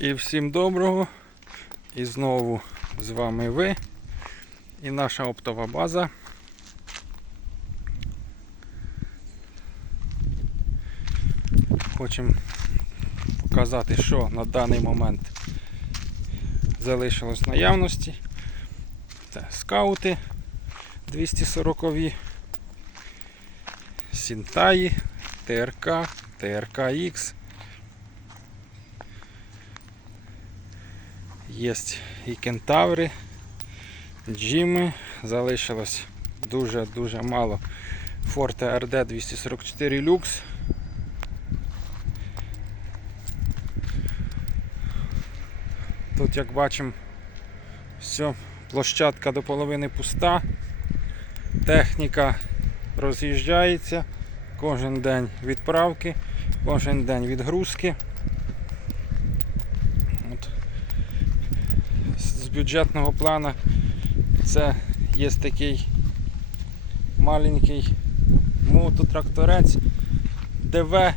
І всім доброго. І знову з вами ви і наша оптова база. Хочемо показати, що на даний момент залишилось наявності. Це скаути 240 Сінтаї, ТРК, ТРК-Х. Є і кентаври, джими. Залишилось дуже-дуже мало Forte RD 244 Lux. Тут, як бачимо, все, площадка до половини пуста. Техніка роз'їжджається. Кожен день відправки, кожен день відгрузки. От. З бюджетного плану це є такий маленький мототракторець ДВ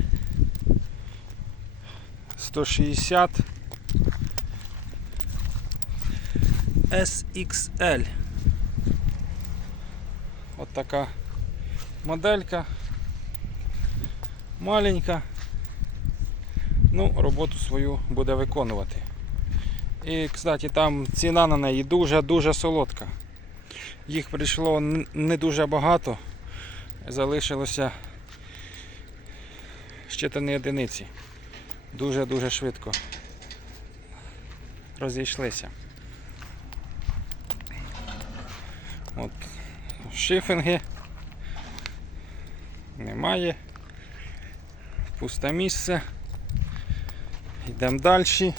160 SXL. От така моделька. Маленька. Ну, роботу свою буде виконувати. І, кстати, там ціна на неї дуже-дуже солодка. Їх прийшло не дуже багато. Залишилося щитані одиниці. Дуже-дуже швидко розійшлися. От шифінги немає. Пусте місце. Йдемо далі.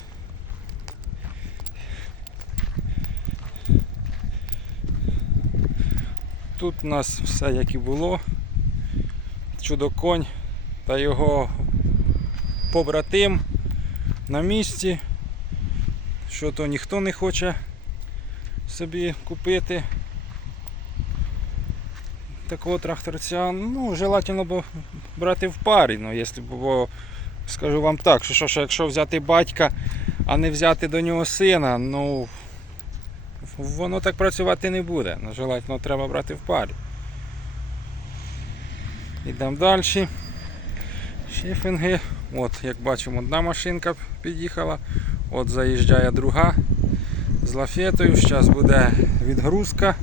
Тут у нас все як і було. Чудо-конь та його побратим на місці. Що то ніхто не хоче собі купити такого тракторця. Ну, желательно б брати в парі. Ну, якщо бо скажу вам так, що, що, що якщо взяти батька, а не взяти до нього сина, ну воно так працювати не буде. Ну, желательно треба брати в парі. Йдемо далі. Шифінги. От, як бачимо, одна машинка під'їхала, от заїжджає друга з лафетою. Зараз буде відгрузка.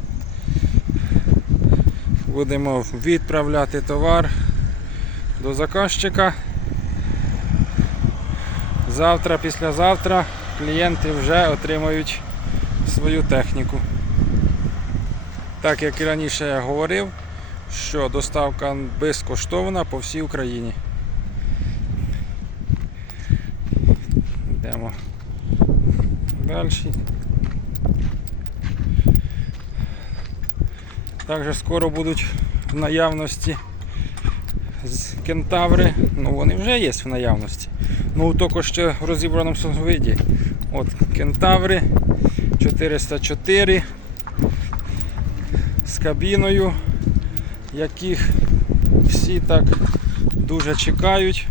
Будемо відправляти товар до заказчика. Завтра, післязавтра клієнти вже отримають свою техніку. Так як і раніше я говорив, що доставка безкоштовна по всій Україні. Йдемо далі. Також скоро будуть в наявності з кентаври. Ну вони вже є в наявності. Ну тільки ще в розібраному виді. От кентаври 404 з кабіною, яких всі так дуже чекають.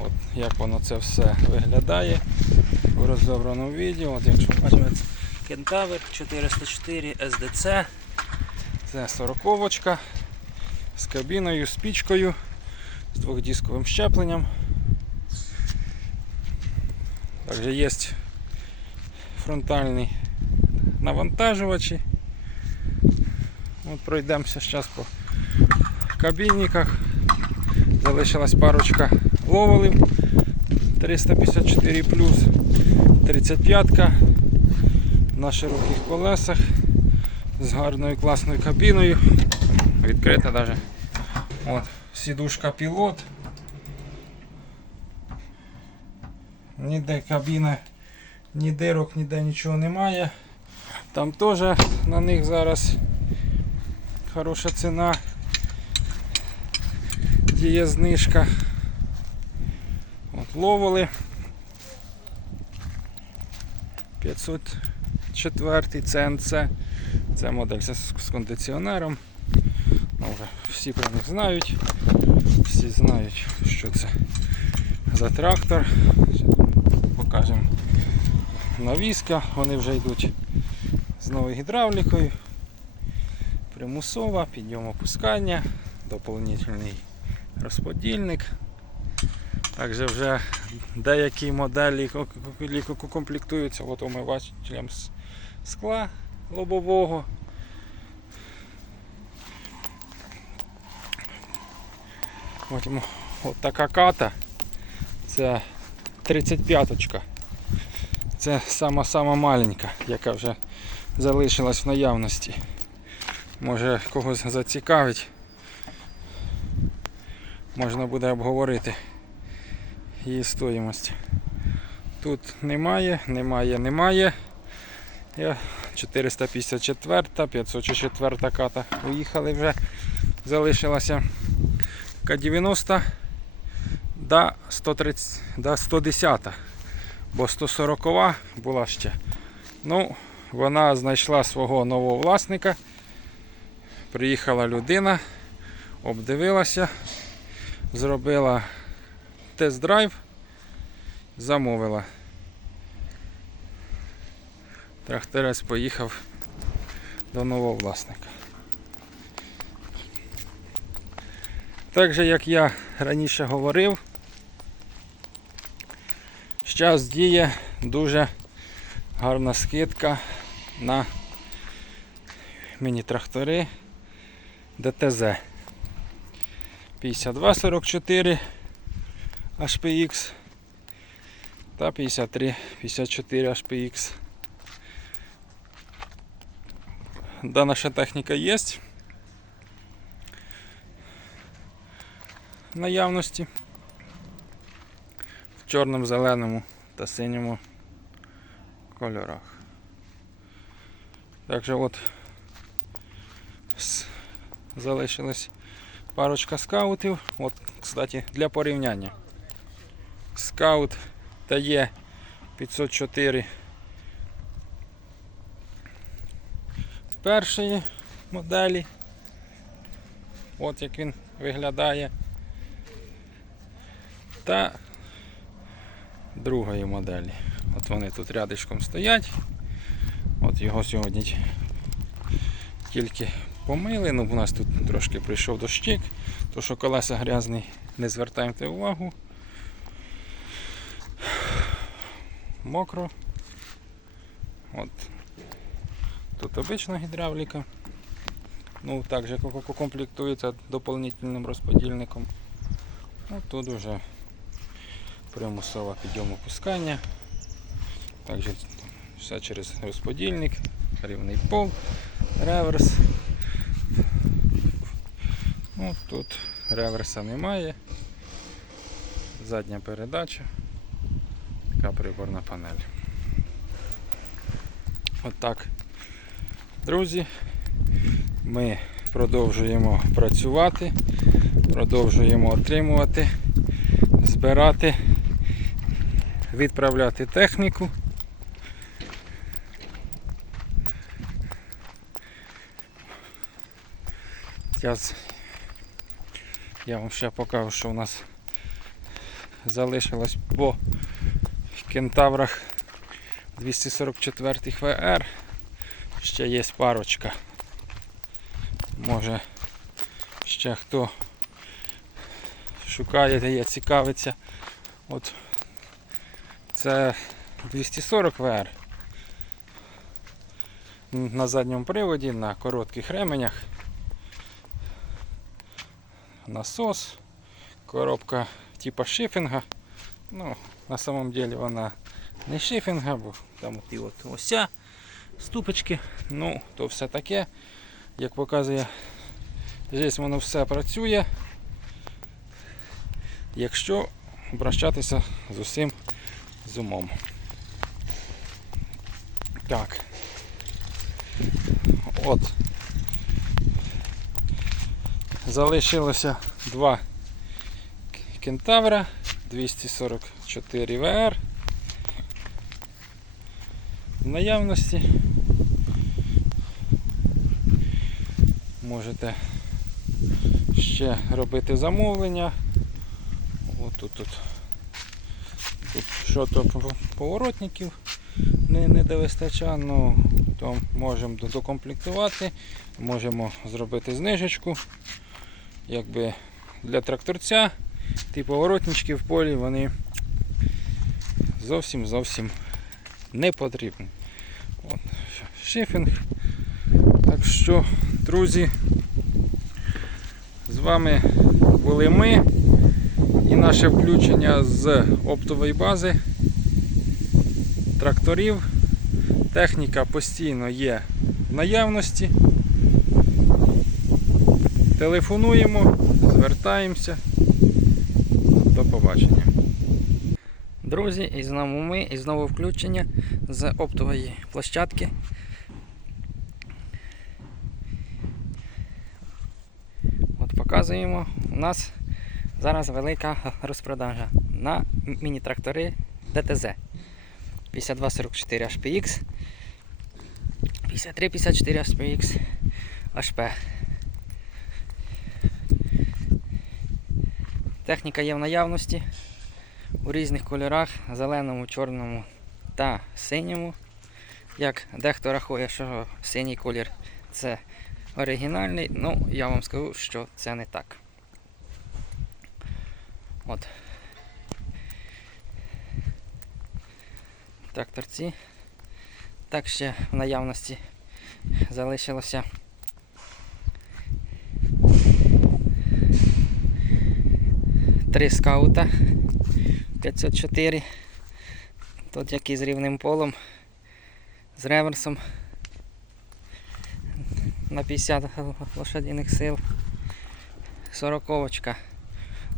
От як воно це все виглядає в розібраному відео. От якщо бачимо, Кентавр 404 SDC. Це сороковочка з кабіною, з пічкою, з двохдисковим щепленням. Також є фронтальні навантажувачі. От пройдемося зараз по кабінниках. Залишилась парочка ловелів 354 плюс 35 на широких колесах з гарною класною кабіною. Відкрита навіть. От, сідушка пілот. Ніде кабіни, ні дирок, ніде нічого немає. Там теж на них зараз хороша ціна. Є знижка. От, ловили. 504 CNC. Це модель з кондиціонером. Ну, вже всі про них знають. Всі знають, що це за трактор. Покажемо навіска, вони вже йдуть з новою гідравлікою. Примусова, підйом опускання, доповнительний розподільник. Також вже деякі моделі ко- ко- ко- комплектуються от з скла лобового. От така ката. Це 35-очка. Це сама-сама маленька, яка вже залишилась в наявності. Може когось зацікавить. Можна буде обговорити її стоїмость. Тут немає, немає, немає. Я 454, 504 ката. Уїхали вже. Залишилася К90 до 130, до 110, бо 140 була ще. Ну, вона знайшла свого нового власника. Приїхала людина, обдивилася, зробила тест-драйв, замовила. Тракторець поїхав до нового власника. Так же, як я раніше говорив, зараз діє дуже гарна скидка на міні-трактори ДТЗ 5244 HPX та 53 54 HPX. Дана ще техніка є наявності чорному, зеленому та синьому кольорах. Так що от залишилась парочка скаутів. От, кстати, для порівняння. Скаут ТЕ 504 першої моделі. От як він виглядає. Та другої моделі. От вони тут рядишком стоять. От його сьогодні тільки помили, ну у нас тут трошки прийшов дощик, то що колеса грязні, не звертайте увагу. Мокро. От. Тут обична гідравліка. Ну, також ко- ко- комплектується доповнительним розподільником. Ну, тут вже примусове підйом опускання. Також все через розподільник, рівний пол, реверс. Ну, тут реверса немає. Задня передача. Така приборна панель. Отак. Друзі, ми продовжуємо працювати, продовжуємо отримувати, збирати, відправляти техніку. Я, вам ще покажу, що у нас залишилось по кентаврах 244 VR. Ще є парочка. Може ще хто шукає, де є, цікавиться. От це 240 VR. На задньому приводі, на коротких ременях. Насос, коробка типа шифінга. Ну, на самом деле вона не шифінга, бо там от і от ося ступочки. Ну, то все таке. Як показує, здесь воно все працює. Якщо обращатися з усім з умом. Так. От. Залишилося два кентавра 244 VR в наявності. Можете ще робити замовлення. От тут, що-то поворотників не, не довистачає, ну то можемо докомплектувати, можемо зробити знижечку. Якби для тракторця ті поворотнички в полі вони зовсім зовсім не потрібні. От. Шифінг. Так що, друзі, з вами були ми і наше включення з оптової бази тракторів. Техніка постійно є в наявності. Телефонуємо, звертаємося. До побачення. Друзі, і знову ми, і знову включення з оптової площадки. От показуємо. У нас зараз велика розпродажа на міні-трактори ДТЗ 5244 HPX, 5354 HPX HP. Техніка є в наявності у різних кольорах, зеленому, чорному та синьому. Як дехто рахує, що синій колір це оригінальний, ну я вам скажу, що це не так. От. Тракторці. Так ще в наявності залишилося. Три скаута 504. Тут який з рівним полом, з реверсом на 50 лошадиних сил. Сороковочка,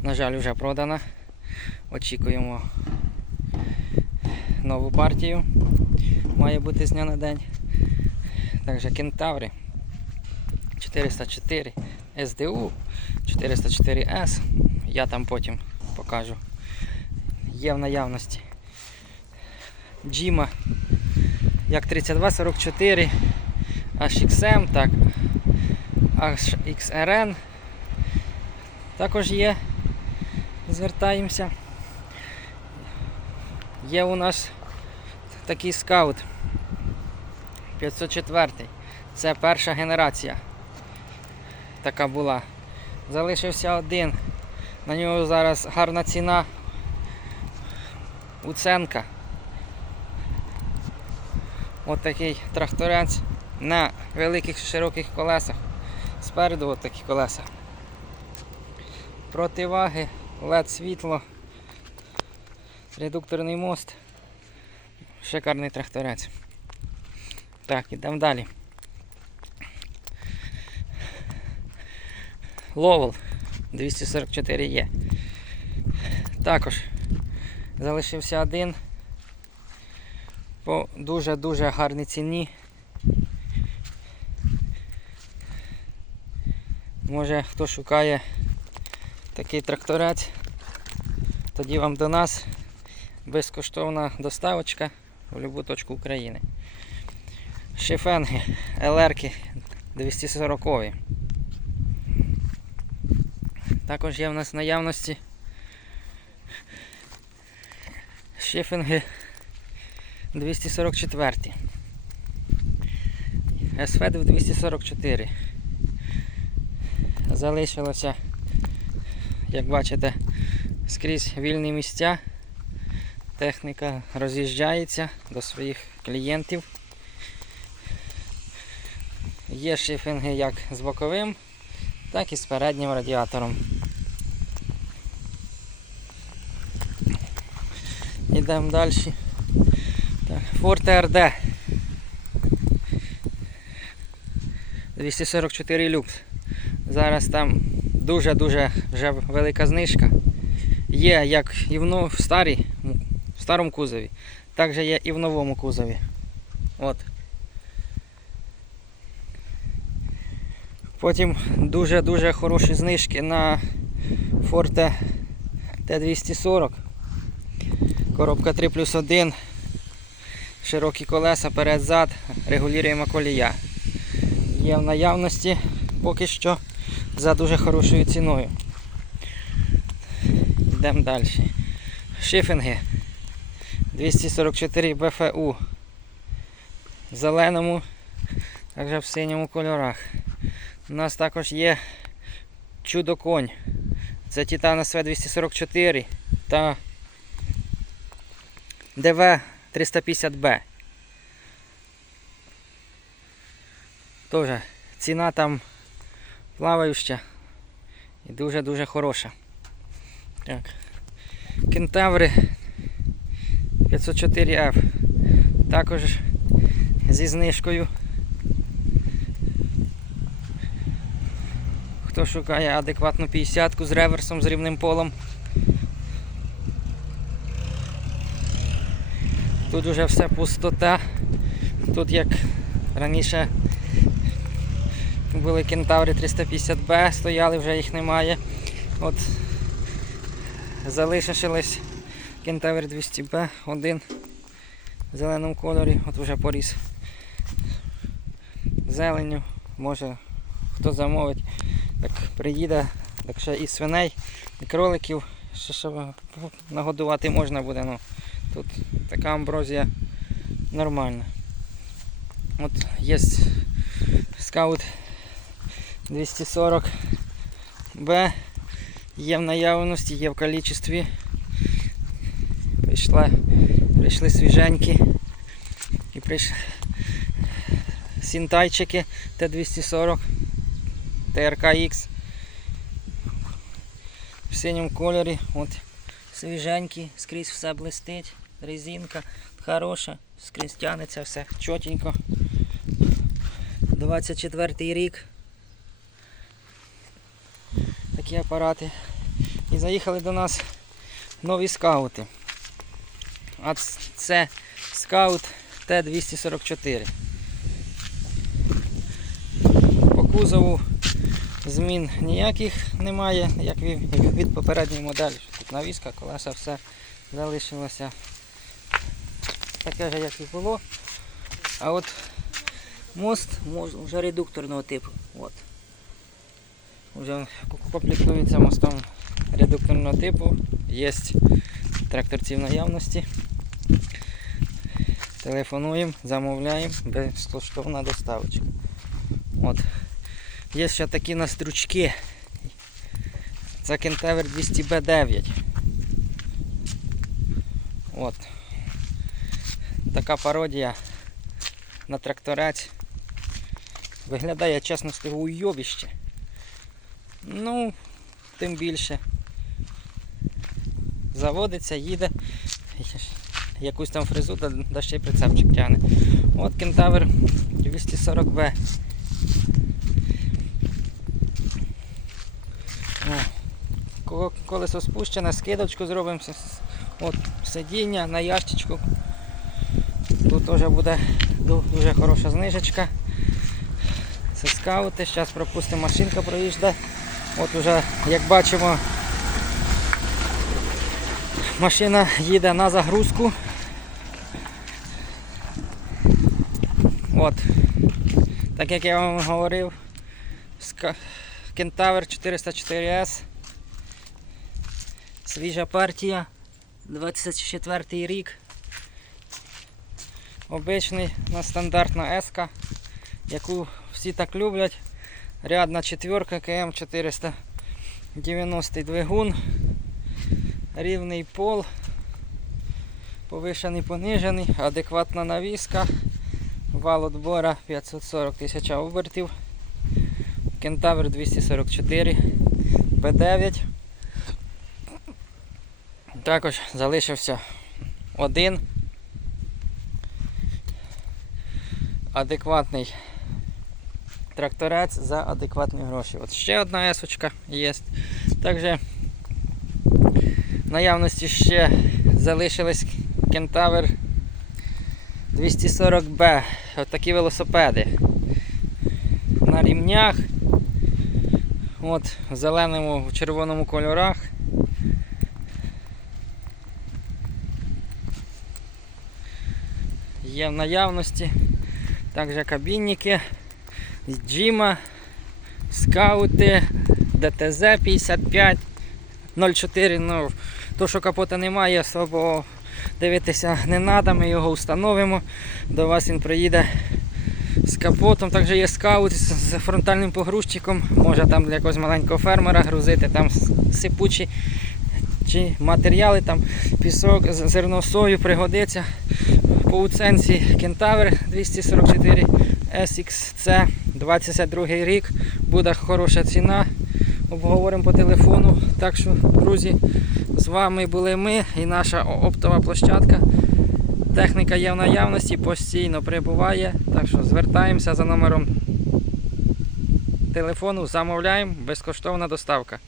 на жаль, вже продана. Очікуємо нову партію. Має бути з дня на день. Також кентаври 404 СДУ 404С. Я там потім покажу. Є в наявності. Джима як 3244, HXM, так, HXRN. Також є. Звертаємося. Є у нас такий скаут 504. Це перша генерація. Така була. Залишився один. На нього зараз гарна ціна. Уценка. От такий тракторець на великих широких колесах. Спереду от такі колеса. Противаги, LED світло, редукторний мост. Шикарний тракторець. Так, ідемо далі. Ловел 244 є. Також залишився один по дуже-дуже гарній ціні. Може хто шукає такий тракторець, тоді вам до нас безкоштовна доставочка в будь-яку точку України. Шифенги, ЛРки 240. Також є в нас наявності шифінги 244. СФЕД 244. Залишилося, як бачите, скрізь вільні місця. Техніка роз'їжджається до своїх клієнтів. Є шифінги як з боковим, так і з переднім радіатором. Йдемо далі. Forte RD 244 люкс. Зараз там дуже-дуже вже велика знижка. Є як і в, старій, в старому кузові, так же є і в новому кузові. От. Потім дуже-дуже хороші знижки на Forte T240. Коробка 3 плюс 1. Широкі колеса, перед-зад, регулюємо колія. Є в наявності поки що за дуже хорошою ціною. Йдемо далі. Шифінги 244 БФУ в зеленому, також в синьому кольорах. У нас також є чудо конь. Це Titan SV 244 та ДВ 350B. Тоже ціна там плавающа і дуже-дуже хороша. Так. Кентаври 504F. Також зі знижкою. Хто шукає адекватну 50-ку з реверсом з рівним полом. Тут уже все пустота. Тут як раніше були кентаври 350Б, стояли, вже їх немає. От залишились кентавр 200Б, один в зеленому кольорі, от вже поріс зеленню. Може хто замовить, так приїде, так ще і свиней, і кроликів, ще, ще нагодувати можна буде. Ну, тут така амброзія нормальна. От є скаут 240 Б, є в наявності, є в кількості. Прийшла, прийшли свіженькі і прийшли сінтайчики Т240 ТРКХ в синьому кольорі. От свіженькі, скрізь все блистить, резинка хороша, скрізь тянеться все чотенько. 24 рік. Такі апарати. І заїхали до нас нові скаути. А це скаут Т-244. По кузову змін ніяких немає, як від, попередньої моделі. Тут навіска, колеса, все залишилося таке ж, як і було. А от мост вже редукторного типу. От. Комплектується мостом редукторного типу. Є тракторці в наявності. Телефонуємо, замовляємо, безкоштовна доставочка. От. Є ще такі на стручки. Це Кентавер 200B9. От. Така пародія на тракторець. Виглядає, чесно скажу, уйобіще. Ну, тим більше. Заводиться, їде, якусь там фрезу, да, да ще й прицепчик тягне. От кентавр 240B. О, Колесо спущене, скидочку зробимо. От сидіння на ящичку. Тут теж буде дуже хороша знижечка. Це скаути. Зараз пропустимо машинка проїжджає. От уже, як бачимо, машина їде на загрузку. От. Так як я вам говорив, Кентавр 404S. Свіжа партія. 24 рік. Обичний на стандартна S, яку всі так люблять. Рядна четверка КМ 490 двигун. Рівний пол. Повишений, понижений, адекватна навіска. Вал отбора 540 тисяч обертів. Кентавр 244 Б9. Також залишився один адекватний тракторець за адекватні гроші. От ще одна есочка є. Також в наявності ще залишились кентавр 240B. От велосипеди. На рівнях. От, в зеленому, в червоному кольорах. Є в наявності. Також кабінники з джима, скаути, ДТЗ 55 04. Ну, то, що капота немає, особо дивитися не треба, ми його встановимо. До вас він приїде з капотом. Також є скаут з фронтальним погрузчиком. Може там для якогось маленького фермера грузити, там сипучі чи матеріали, там пісок, зерно сою пригодиться. По уценці Кентавр 244 SXC 22 рік. Буде хороша ціна. Обговоримо по телефону. Так що, друзі, з вами були ми і наша оптова площадка. Техніка є в наявності, постійно прибуває. Так що звертаємося за номером телефону, замовляємо, безкоштовна доставка.